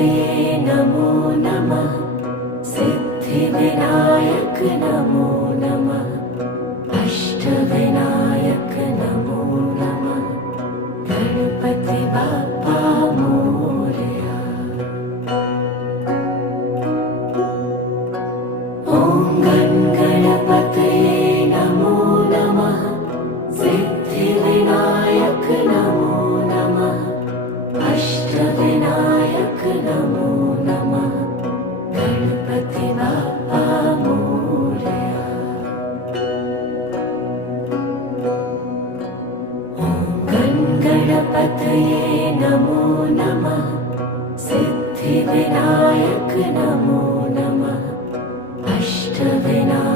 गणपतये नमो नमः। सिद्धिविनायक नमो नमः। अष्टविनायक नमो नमः। गणपति बाप्पा मोरया। ॐ गणपतये नमो नमः। सिद्धिविनायक नमो नमः। अष्टविनायक नमो नमः। गणपति बाप्पा मोरया। ॐ गणपतये नमो नमः। सिद्धिविनायक नमो नमः। अष्टविनायक